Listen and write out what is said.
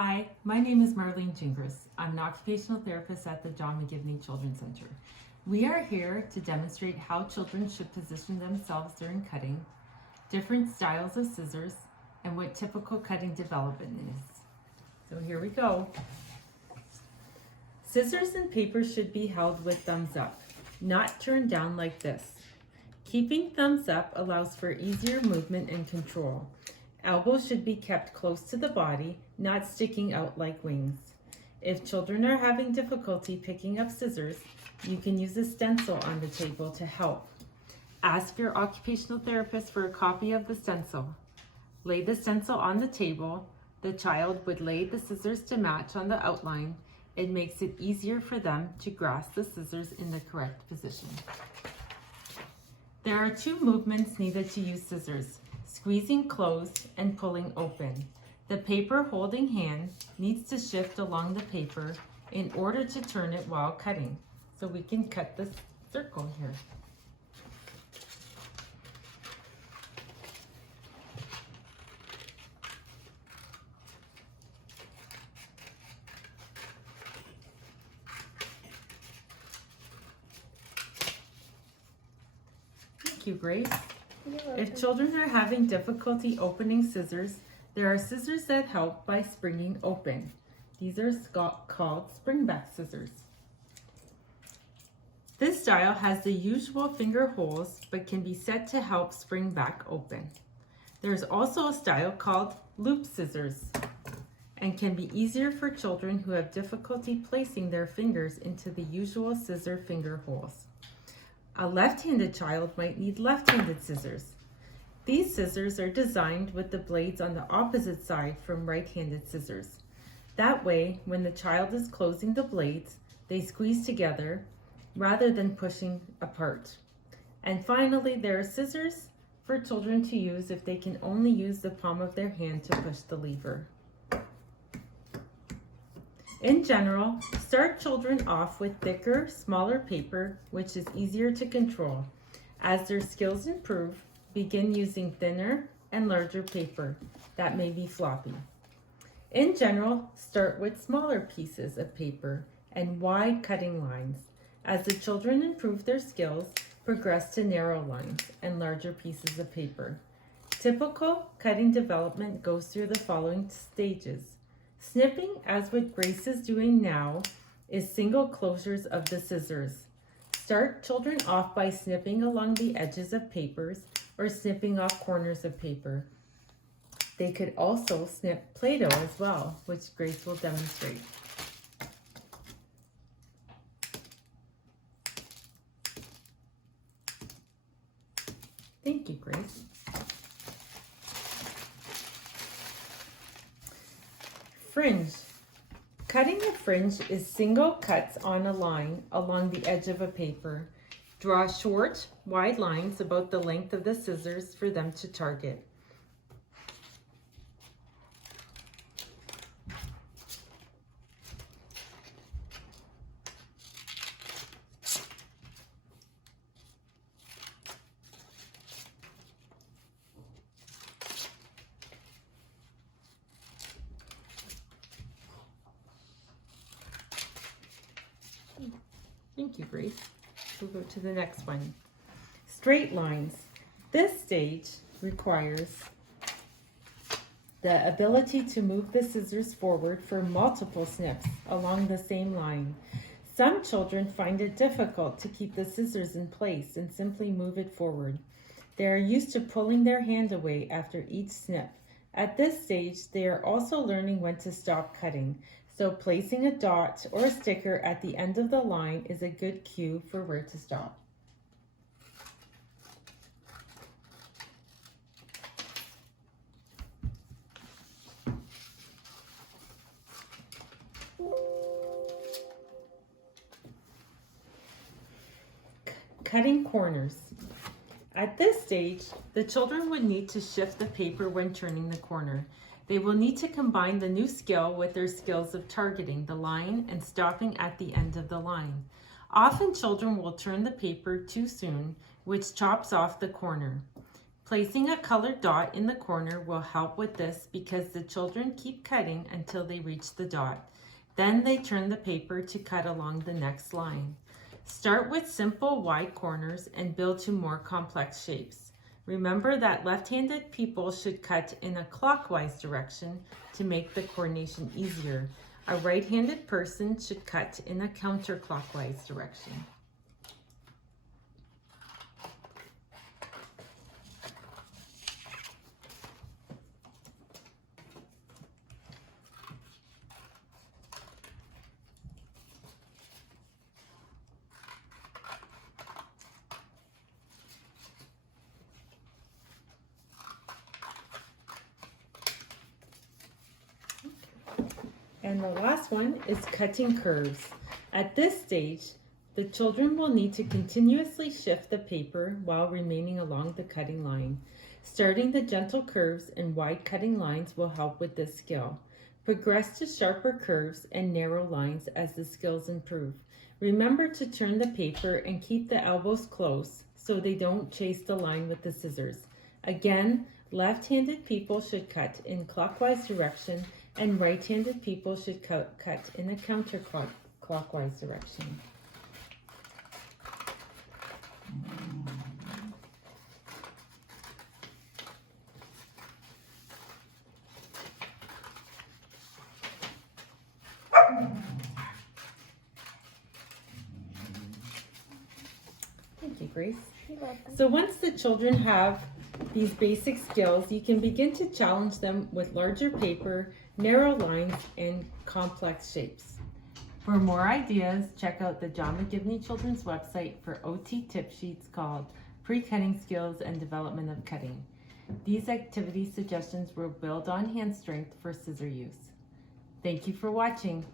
Hi, my name is Marlene Gingras. I'm an occupational therapist at the John McGivney Children's Center. We are here to demonstrate how children should position themselves during cutting, different styles of scissors, and what typical cutting development is. So here we go. Scissors and paper should be held with thumbs up, not turned down like this. Keeping thumbs up allows for easier movement and control. Elbows should be kept close to the body, not sticking out like wings. If children are having difficulty picking up scissors, you can use a stencil on the table to help. Ask your occupational therapist for a copy of the stencil. Lay the stencil on the table. The child would lay the scissors to match on the outline. It makes it easier for them to grasp the scissors in the correct position. There are two movements needed to use scissors: squeezing closed and pulling open. The paper holding hand needs to shift along the paper in order to turn it while cutting. So we can cut this circle here. Thank you, Grace. If children are having difficulty opening scissors, there are scissors that help by springing open. These are called springback scissors. This style has the usual finger holes but can be set to help spring back open. There's also a style called loop scissors and can be easier for children who have difficulty placing their fingers into the usual scissor finger holes. A left-handed child might need left-handed scissors. These scissors are designed with the blades on the opposite side from right-handed scissors. That way, when the child is closing the blades, they squeeze together rather than pushing apart. And finally, there are scissors for children to use if they can only use the palm of their hand to push the lever. In general, start children off with thicker, smaller paper, which is easier to control. As their skills improve, begin using thinner and larger paper that may be floppy. In general, start with smaller pieces of paper and wide cutting lines. As the children improve their skills, progress to narrow lines and larger pieces of paper. Typical cutting development goes through the following stages. Snipping, as what Grace is doing now, is single closures of the scissors. Start children off by snipping along the edges of papers or snipping off corners of paper. They could also snip Play-Doh as well, which Grace will demonstrate. Thank you, Grace. Fringe. Cutting a fringe is single cuts on a line along the edge of a paper. Draw short, wide lines about the length of the scissors for them to target. Thank you, Grace. We'll go to the next one. Straight lines. This stage requires the ability to move the scissors forward for multiple snips along the same line. Some children find it difficult to keep the scissors in place and simply move it forward. They are used to pulling their hand away after each snip. At this stage, they are also learning when to stop cutting. So placing a dot or a sticker at the end of the line is a good cue for where to stop. Cutting corners. At this stage, the children would need to shift the paper when turning the corner. They will need to combine the new skill with their skills of targeting the line and stopping at the end of the line. Often children will turn the paper too soon, which chops off the corner. Placing a colored dot in the corner will help with this because the children keep cutting until they reach the dot. Then they turn the paper to cut along the next line. Start with simple wide corners and build to more complex shapes. Remember that left-handed people should cut in a clockwise direction to make the coordination easier. A right-handed person should cut in a counterclockwise direction. And the last one is cutting curves. At this stage, the children will need to continuously shift the paper while remaining along the cutting line. Starting the gentle curves and wide cutting lines will help with this skill. Progress to sharper curves and narrow lines as the skills improve. Remember to turn the paper and keep the elbows close so they don't chase the line with the scissors. Again, left-handed people should cut in clockwise direction and right-handed people should cut in a counterclockwise direction. Thank you, Grace. You're welcome. So once the children have these basic skills, you can begin to challenge them with larger paper, narrow lines, and complex shapes. For more ideas, check out the John McGivney Children's website for OT tip sheets called Pre-Cutting Skills and Development of Cutting. These activity suggestions will build on hand strength for scissor use. Thank you for watching.